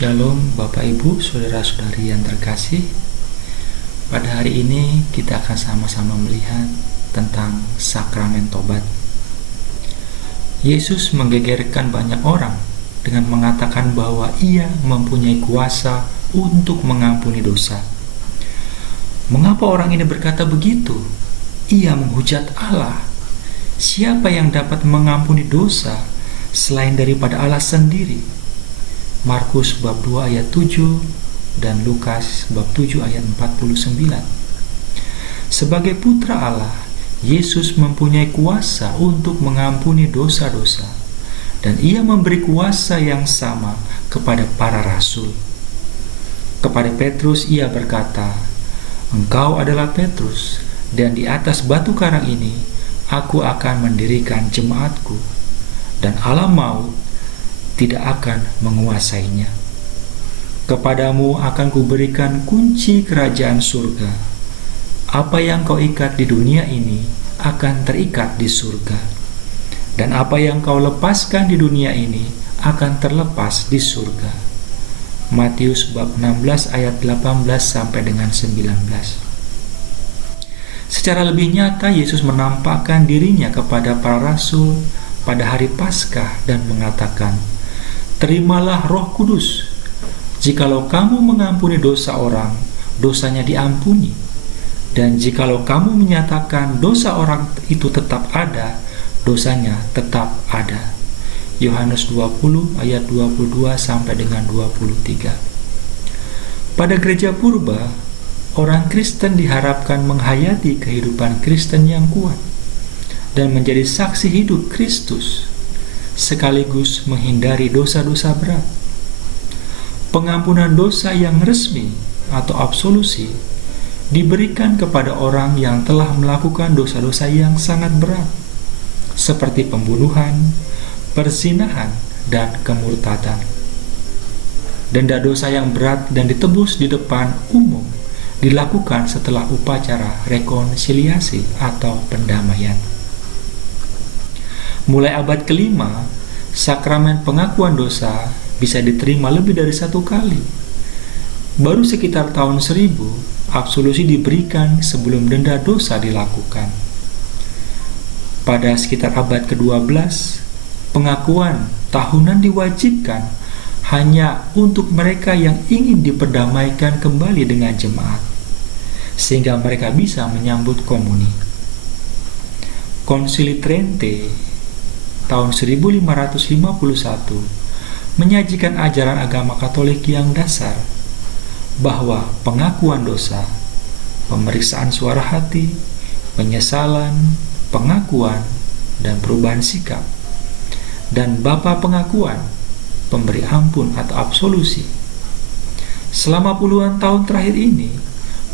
Shalom Bapak Ibu, Saudara-saudari yang terkasih. Pada hari ini kita akan sama-sama melihat tentang sakramen tobat. Yesus menggegerkan banyak orang dengan mengatakan bahwa Ia mempunyai kuasa untuk mengampuni dosa. Mengapa orang ini berkata begitu? Ia menghujat Allah. Siapa yang dapat mengampuni dosa selain daripada Allah sendiri? Markus bab 2 ayat 7 dan Lukas bab 7 ayat 49. Sebagai putra Allah, Yesus mempunyai kuasa untuk mengampuni dosa-dosa, dan Ia memberi kuasa yang sama kepada para rasul. Kepada Petrus Ia berkata, "Engkau adalah Petrus, dan di atas batu karang ini aku akan mendirikan jemaatku, dan alam maut tidak akan menguasainya. Kepadamu akan kuberikan kunci kerajaan surga. Apa yang kau ikat di dunia ini akan terikat di surga, dan apa yang kau lepaskan di dunia ini akan terlepas di surga." Matius bab 16 ayat 18 sampai dengan 19. Secara lebih nyata Yesus menampakkan dirinya kepada para rasul pada hari Paskah dan mengatakan, "Terimalah Roh Kudus. Jikalau kamu mengampuni dosa orang, dosanya diampuni. Dan jikalau kamu menyatakan dosa orang itu tetap ada, dosanya tetap ada." Yohanes 20 ayat 22 sampai dengan 23. Pada gereja purba, orang Kristen diharapkan menghayati kehidupan Kristen yang kuat dan menjadi saksi hidup Kristus, sekaligus menghindari dosa-dosa berat. Pengampunan dosa yang resmi atau absolusi diberikan kepada orang yang telah melakukan dosa-dosa yang sangat berat, seperti pembunuhan, perzinahan, dan kemurtadan. Denda dosa yang berat dan ditebus di depan umum dilakukan setelah upacara rekonsiliasi atau pendamaian. Mulai abad kelima, sakramen pengakuan dosa bisa diterima lebih dari satu kali. Baru sekitar tahun 1000, absolusi diberikan sebelum denda dosa dilakukan. Pada sekitar abad ke-12, pengakuan tahunan diwajibkan hanya untuk mereka yang ingin diperdamaikan kembali dengan jemaat, sehingga mereka bisa menyambut komuni. Konsili Trente tahun 1551 menyajikan ajaran agama Katolik yang dasar bahwa pengakuan dosa, pemeriksaan suara hati, penyesalan, pengakuan, dan perubahan sikap, dan bapa pengakuan, pemberi ampun atau absolusi. Selama puluhan tahun terakhir ini,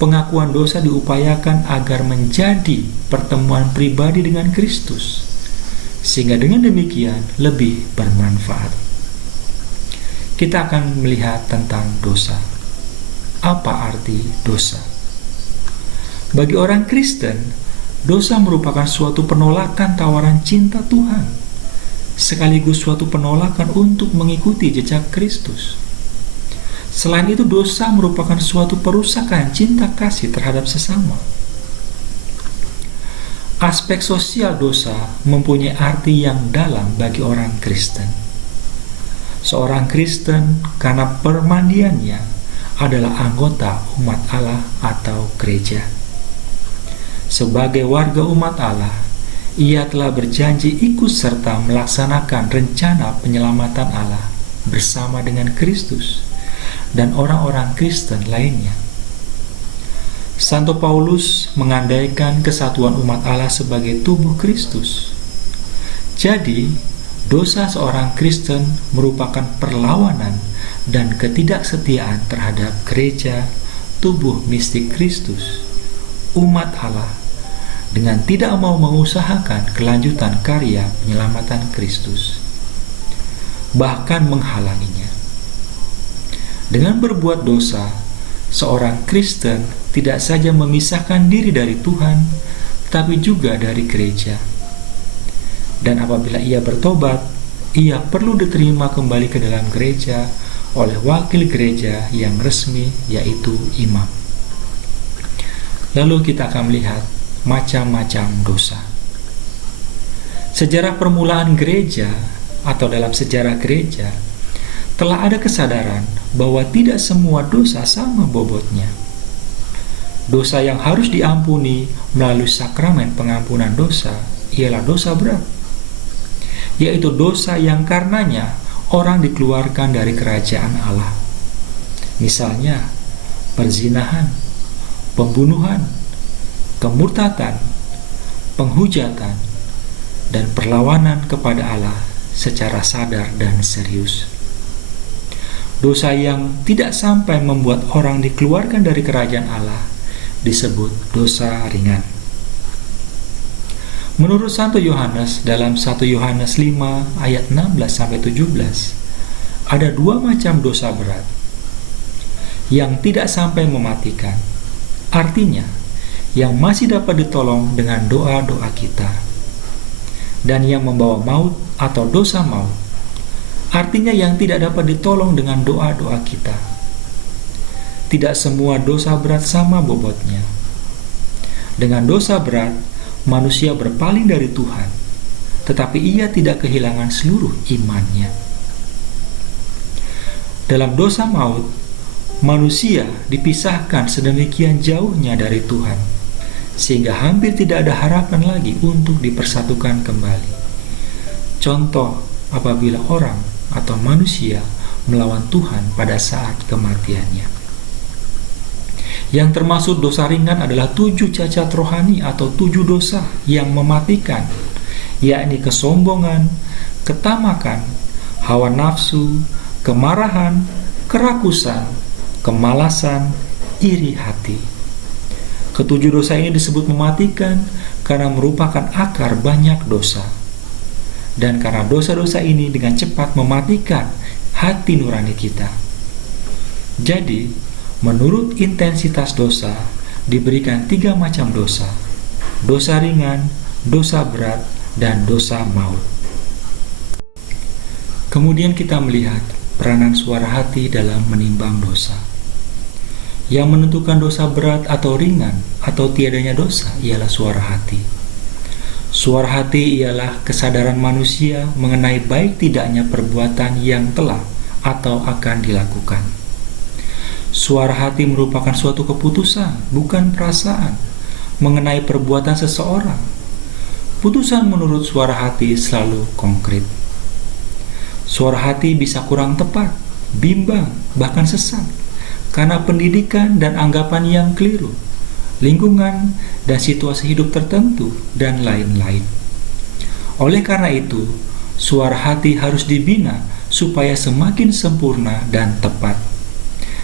pengakuan dosa diupayakan agar menjadi pertemuan pribadi dengan Kristus, sehingga dengan demikian lebih bermanfaat. Kita akan melihat tentang dosa. Apa arti dosa? Bagi orang Kristen, dosa merupakan suatu penolakan tawaran cinta Tuhan, sekaligus suatu penolakan untuk mengikuti jejak Kristus. Selain itu, dosa merupakan suatu perusakan cinta kasih terhadap sesama. Aspek sosial dosa mempunyai arti yang dalam bagi orang Kristen. Seorang Kristen karena permandiannya adalah anggota umat Allah atau gereja. Sebagai warga umat Allah, ia telah berjanji ikut serta melaksanakan rencana penyelamatan Allah bersama dengan Kristus dan orang-orang Kristen lainnya. Santo Paulus mengandaikan kesatuan umat Allah sebagai tubuh Kristus. Jadi, dosa seorang Kristen merupakan perlawanan dan ketidaksetiaan terhadap gereja, tubuh mistik Kristus, umat Allah, dengan tidak mau mengusahakan kelanjutan karya penyelamatan Kristus, bahkan menghalanginya. Dengan berbuat dosa, seorang Kristen tidak saja memisahkan diri dari Tuhan, tapi juga dari gereja. Dan apabila ia bertobat, ia perlu diterima kembali ke dalam gereja oleh wakil gereja yang resmi, yaitu imam. Lalu kita akan melihat macam-macam dosa. Sejarah permulaan gereja atau dalam sejarah gereja telah ada kesadaran bahwa tidak semua dosa sama bobotnya. Dosa yang harus diampuni melalui sakramen pengampunan dosa ialah dosa berat, yaitu dosa yang karenanya orang dikeluarkan dari kerajaan Allah. Misalnya, perzinahan, pembunuhan, kemurtatan, penghujatan, dan perlawanan kepada Allah secara sadar dan serius. Dosa yang tidak sampai membuat orang dikeluarkan dari kerajaan Allah disebut dosa ringan. Menurut Santo Yohanes dalam 1 Yohanes 5 ayat 16-17, ada dua macam dosa berat yang tidak sampai mematikan. Artinya, yang masih dapat ditolong dengan doa-doa kita. Dan yang membawa maut atau dosa maut. Artinya yang tidak dapat ditolong dengan doa-doa kita. Tidak semua dosa berat sama bobotnya. Dengan dosa berat, manusia berpaling dari Tuhan, tetapi ia tidak kehilangan seluruh imannya. Dalam dosa maut, manusia dipisahkan sedemikian jauhnya dari Tuhan, sehingga hampir tidak ada harapan lagi untuk dipersatukan kembali. Contoh, apabila orang atau manusia melawan Tuhan pada saat kematiannya. Yang termasuk dosa ringan adalah 7 cacat rohani atau 7 dosa yang mematikan, yakni kesombongan, ketamakan, hawa nafsu, kemarahan, kerakusan, kemalasan, iri hati. Ketujuh dosa ini disebut mematikan karena merupakan akar banyak dosa. Dan karena dosa-dosa ini dengan cepat mematikan hati nurani kita. Jadi, menurut intensitas dosa, diberikan 3 macam dosa: dosa ringan, dosa berat, dan dosa maut. Kemudian kita melihat peranan suara hati dalam menimbang dosa. Yang menentukan dosa berat atau ringan atau tiadanya dosa ialah suara hati. Suara hati ialah kesadaran manusia mengenai baik tidaknya perbuatan yang telah atau akan dilakukan. Suara hati merupakan suatu keputusan, bukan perasaan, mengenai perbuatan seseorang. Putusan menurut suara hati selalu konkret. Suara hati bisa kurang tepat, bimbang, bahkan sesat, karena pendidikan dan anggapan yang keliru, lingkungan dan situasi hidup tertentu, dan lain-lain. Oleh karena itu, suara hati harus dibina supaya semakin sempurna dan tepat.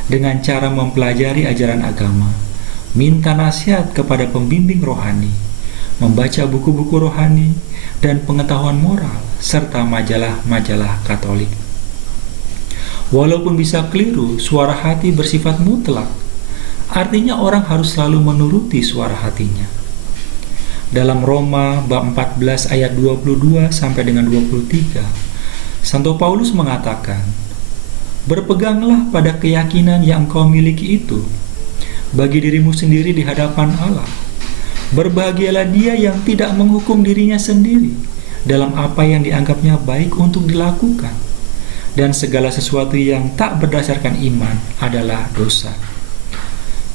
Dengan cara mempelajari ajaran agama, minta nasihat kepada pembimbing rohani, membaca buku-buku rohani, dan pengetahuan moral, serta majalah-majalah Katolik. Walaupun bisa keliru, suara hati bersifat mutlak. Artinya orang harus selalu menuruti suara hatinya. Dalam Roma bab 14 ayat 22 sampai dengan 23, Santo Paulus mengatakan, "Berpeganglah pada keyakinan yang engkau miliki itu bagi dirimu sendiri di hadapan Allah. Berbahagialah dia yang tidak menghukum dirinya sendiri dalam apa yang dianggapnya baik untuk dilakukan, dan segala sesuatu yang tak berdasarkan iman adalah dosa."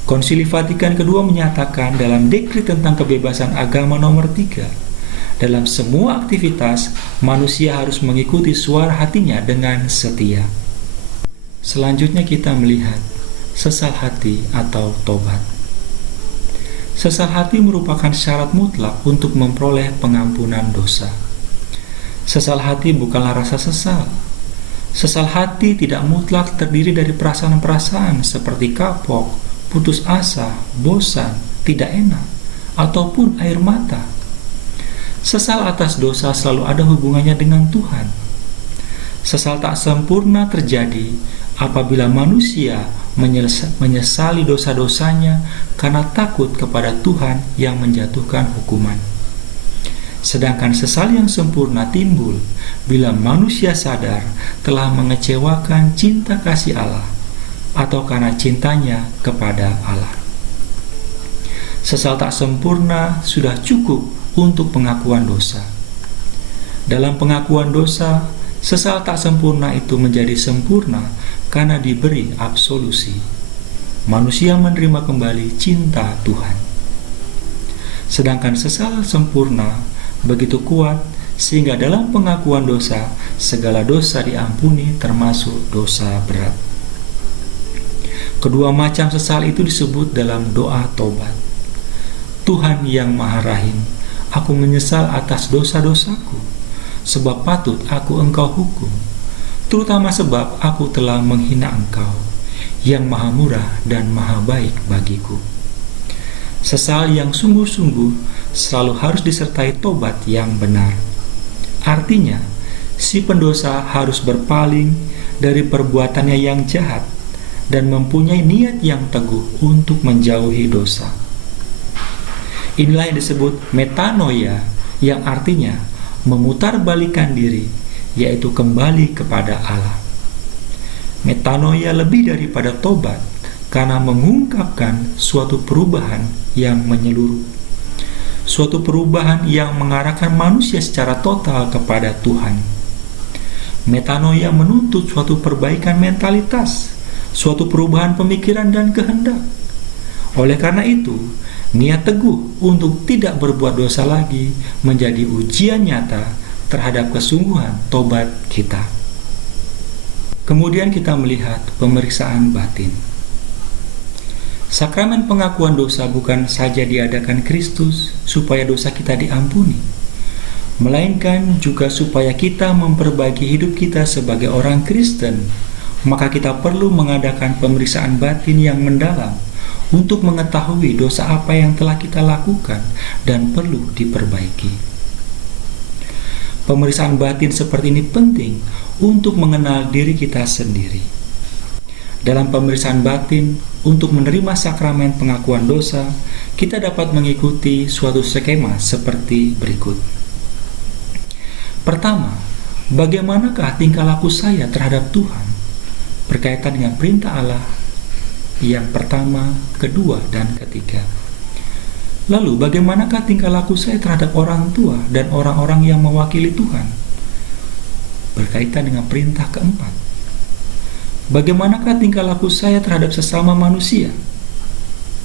Konsili Vatikan II menyatakan dalam dekrit tentang kebebasan agama nomor 3, dalam semua aktivitas, manusia harus mengikuti suara hatinya dengan setia. Selanjutnya kita melihat sesal hati atau tobat. Sesal hati merupakan syarat mutlak untuk memperoleh pengampunan dosa. Sesal hati bukanlah rasa sesal. Sesal hati tidak mutlak terdiri dari perasaan-perasaan seperti kapok, putus asa, bosan, tidak enak, ataupun air mata. Sesal atas dosa selalu ada hubungannya dengan Tuhan. Sesal tak sempurna terjadi apabila manusia menyesali dosa-dosanya karena takut kepada Tuhan yang menjatuhkan hukuman. Sedangkan sesal yang sempurna timbul bila manusia sadar telah mengecewakan cinta kasih Allah atau karena cintanya kepada Allah. Sesal tak sempurna sudah cukup untuk pengakuan dosa. Dalam pengakuan dosa, sesal tak sempurna itu menjadi sempurna karena diberi absolusi. Manusia menerima kembali cinta Tuhan. Sedangkan sesal sempurna begitu kuat sehingga dalam pengakuan dosa, segala dosa diampuni termasuk dosa berat. Kedua macam sesal itu disebut dalam doa tobat. Tuhan yang Maha Rahim, aku menyesal atas dosa-dosaku, sebab patut aku Engkau hukum, terutama sebab aku telah menghina Engkau, yang Maha Murah dan Maha Baik bagiku. Sesal yang sungguh-sungguh selalu harus disertai tobat yang benar. Artinya, si pendosa harus berpaling dari perbuatannya yang jahat dan mempunyai niat yang teguh untuk menjauhi dosa. Inilah yang disebut metanoia, yang artinya memutarbalikkan diri, yaitu kembali kepada Allah. Metanoia lebih daripada tobat, karena mengungkapkan suatu perubahan yang menyeluruh, suatu perubahan yang mengarahkan manusia secara total kepada Tuhan. Metanoia menuntut suatu perbaikan mentalitas, suatu perubahan pemikiran dan kehendak. Oleh karena itu, niat teguh untuk tidak berbuat dosa lagi menjadi ujian nyata terhadap kesungguhan tobat kita. Kemudian kita melihat pemeriksaan batin. Sakramen pengakuan dosa bukan saja diadakan Kristus supaya dosa kita diampuni, melainkan juga supaya kita memperbaiki hidup kita sebagai orang Kristen. Maka kita perlu mengadakan pemeriksaan batin yang mendalam untuk mengetahui dosa apa yang telah kita lakukan dan perlu diperbaiki. Pemeriksaan batin seperti ini penting untuk mengenal diri kita sendiri. Dalam pemeriksaan batin, untuk menerima sakramen pengakuan dosa, kita dapat mengikuti suatu skema seperti berikut. Pertama, bagaimanakah tingkah laku saya terhadap Tuhan berkaitan dengan perintah Allah yang pertama, kedua, dan ketiga. Lalu, bagaimanakah tingkah laku saya terhadap orang tua dan orang-orang yang mewakili Tuhan berkaitan dengan perintah keempat? Bagaimanakah tingkah laku saya terhadap sesama manusia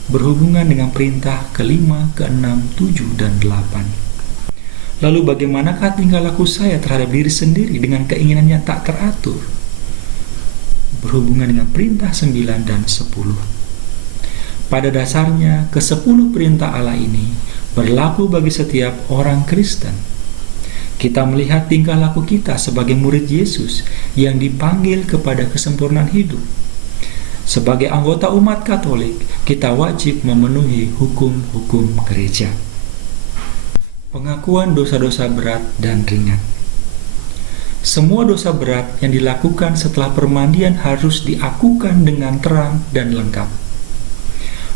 berhubungan dengan perintah kelima, keenam, 7, dan 8? Lalu bagaimanakah tingkah laku saya terhadap diri sendiri dengan keinginan yang tak teratur berhubungan dengan perintah 9 dan 10? Pada dasarnya, ke-10 perintah Allah ini berlaku bagi setiap orang Kristen. Kita melihat tingkah laku kita sebagai murid Yesus yang dipanggil kepada kesempurnaan hidup. Sebagai anggota umat Katolik, kita wajib memenuhi hukum-hukum gereja. Pengakuan dosa-dosa berat dan ringan. Semua dosa berat yang dilakukan setelah permandian harus diakukan dengan terang dan lengkap.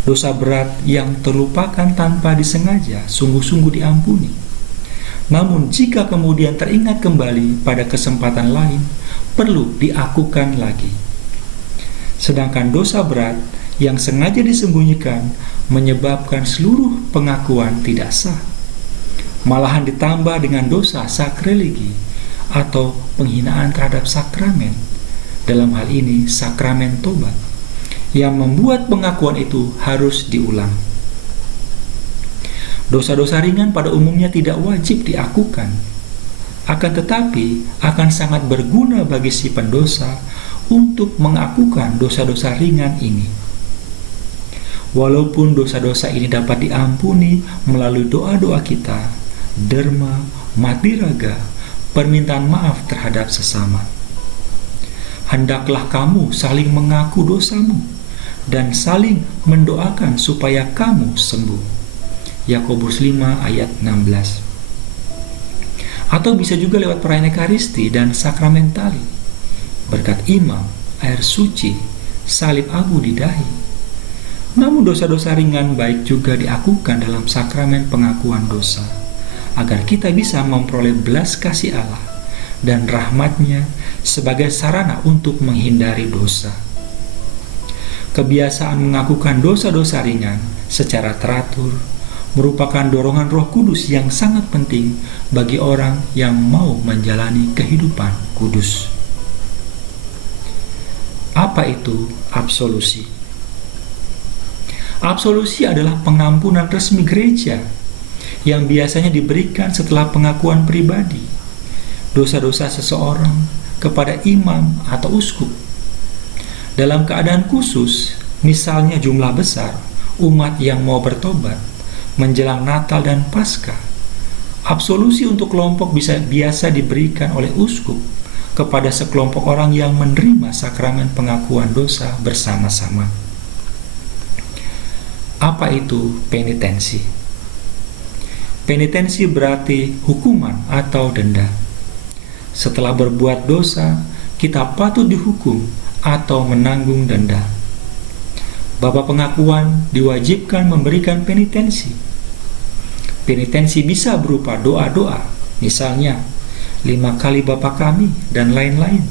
Dosa berat yang terlupakan tanpa disengaja sungguh-sungguh diampuni. Namun jika kemudian teringat kembali pada kesempatan lain, perlu diakukan lagi. Sedangkan dosa berat yang sengaja disembunyikan menyebabkan seluruh pengakuan tidak sah. Malahan ditambah dengan dosa sakrilegi atau penghinaan terhadap sakramen, dalam hal ini sakramen tobat, yang membuat pengakuan itu harus diulang. Dosa-dosa ringan pada umumnya tidak wajib diakukan, akan tetapi akan sangat berguna bagi si pendosa untuk mengakukan dosa-dosa ringan ini. Walaupun dosa-dosa ini dapat diampuni melalui doa-doa kita, derma, mati raga, permintaan maaf terhadap sesama. Hendaklah kamu saling mengaku dosamu dan saling mendoakan supaya kamu sembuh. Yakobus 5 ayat 16. Atau bisa juga lewat perayaan Ekaristi dan sakramentali, berkat imam, air suci, salib abu di dahi. Namun dosa-dosa ringan baik juga diakukan dalam sakramen pengakuan dosa. agar kita bisa memperoleh belas kasih Allah dan rahmat-Nya sebagai sarana untuk menghindari dosa. Kebiasaan mengakukan dosa-dosa ringan secara teratur merupakan dorongan Roh Kudus yang sangat penting bagi orang yang mau menjalani kehidupan kudus. Apa itu absolusi? Absolusi adalah pengampunan resmi gereja yang biasanya diberikan setelah pengakuan pribadi dosa-dosa seseorang kepada imam atau uskup. Dalam keadaan khusus, misalnya jumlah besar umat yang mau bertobat menjelang Natal dan Paskah, absolusi untuk kelompok biasa diberikan oleh uskup kepada sekelompok orang yang menerima sakramen pengakuan dosa bersama-sama. Apa itu penitensi? Penitensi berarti hukuman atau denda. Setelah berbuat dosa, kita patut dihukum atau menanggung denda. Bapa pengakuan diwajibkan memberikan penitensi. Penitensi bisa berupa doa-doa, misalnya 5 kali Bapa kami dan lain-lain,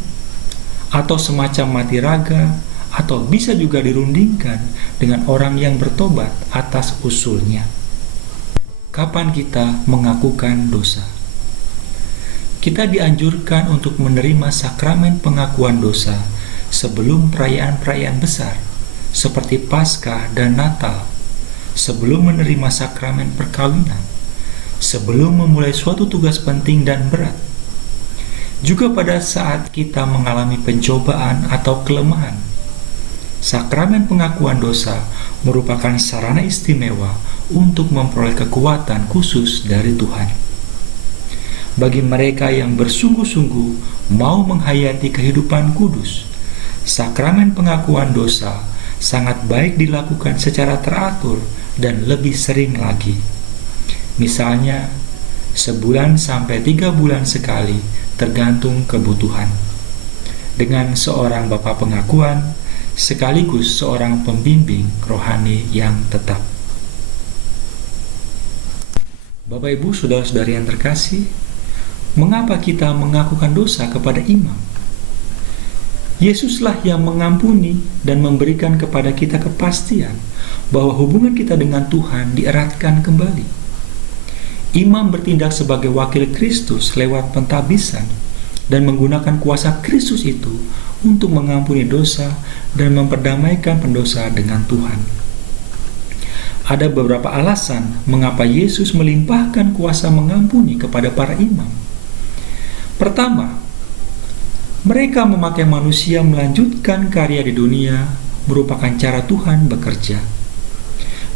atau semacam mati raga, atau bisa juga dirundingkan dengan orang yang bertobat atas usulnya. Kapan kita mengakukan dosa? Kita dianjurkan untuk menerima sakramen pengakuan dosa sebelum perayaan-perayaan besar seperti Paskah dan Natal, sebelum menerima sakramen perkawinan, sebelum memulai suatu tugas penting dan berat, juga pada saat kita mengalami pencobaan atau kelemahan. Sakramen pengakuan dosa merupakan sarana istimewa untuk memperoleh kekuatan khusus dari Tuhan. Bagi mereka yang bersungguh-sungguh mau menghayati kehidupan kudus, sakramen pengakuan dosa sangat baik dilakukan secara teratur dan lebih sering lagi. Misalnya, sebulan sampai 3 bulan sekali tergantung kebutuhan. Dengan seorang bapa pengakuan, sekaligus seorang pembimbing rohani yang tetap. Bapak Ibu, saudara-saudari yang terkasih, mengapa kita mengakukan dosa kepada imam? Yesuslah yang mengampuni dan memberikan kepada kita kepastian bahwa hubungan kita dengan Tuhan dieratkan kembali. Imam bertindak sebagai wakil Kristus lewat pentabisan dan menggunakan kuasa Kristus itu untuk mengampuni dosa dan memperdamaikan pendosa dengan Tuhan. Ada beberapa alasan mengapa Yesus melimpahkan kuasa mengampuni kepada para imam. Pertama, mereka memakai manusia melanjutkan karya di dunia merupakan cara Tuhan bekerja.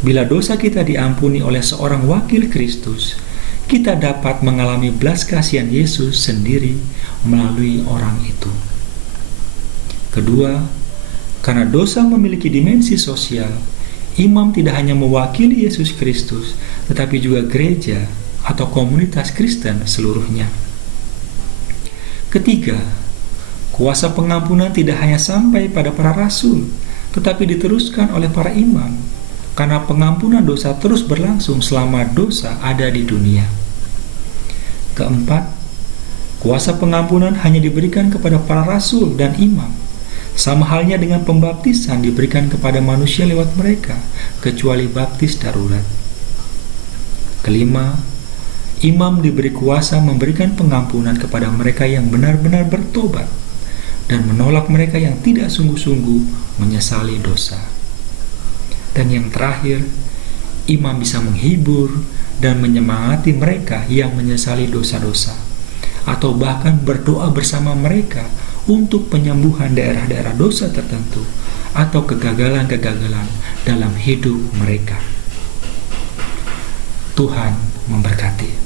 Bila dosa kita diampuni oleh seorang wakil Kristus, kita dapat mengalami belas kasihan Yesus sendiri melalui orang itu. Kedua, karena dosa memiliki dimensi sosial, imam tidak hanya mewakili Yesus Kristus, tetapi juga gereja atau komunitas Kristen seluruhnya. Ketiga, kuasa pengampunan tidak hanya sampai pada para rasul, tetapi diteruskan oleh para imam, karena pengampunan dosa terus berlangsung selama dosa ada di dunia. Keempat, kuasa pengampunan hanya diberikan kepada para rasul dan imam, sama halnya dengan pembaptisan diberikan kepada manusia lewat mereka, kecuali baptis darurat. Kelima, imam diberi kuasa memberikan pengampunan kepada mereka yang benar-benar bertobat dan menolak mereka yang tidak sungguh-sungguh menyesali dosa. Dan yang terakhir, imam bisa menghibur dan menyemangati mereka yang menyesali dosa-dosa, atau bahkan berdoa bersama mereka untuk penyembuhan daerah-daerah dosa tertentu atau kegagalan-kegagalan dalam hidup mereka. Tuhan memberkati.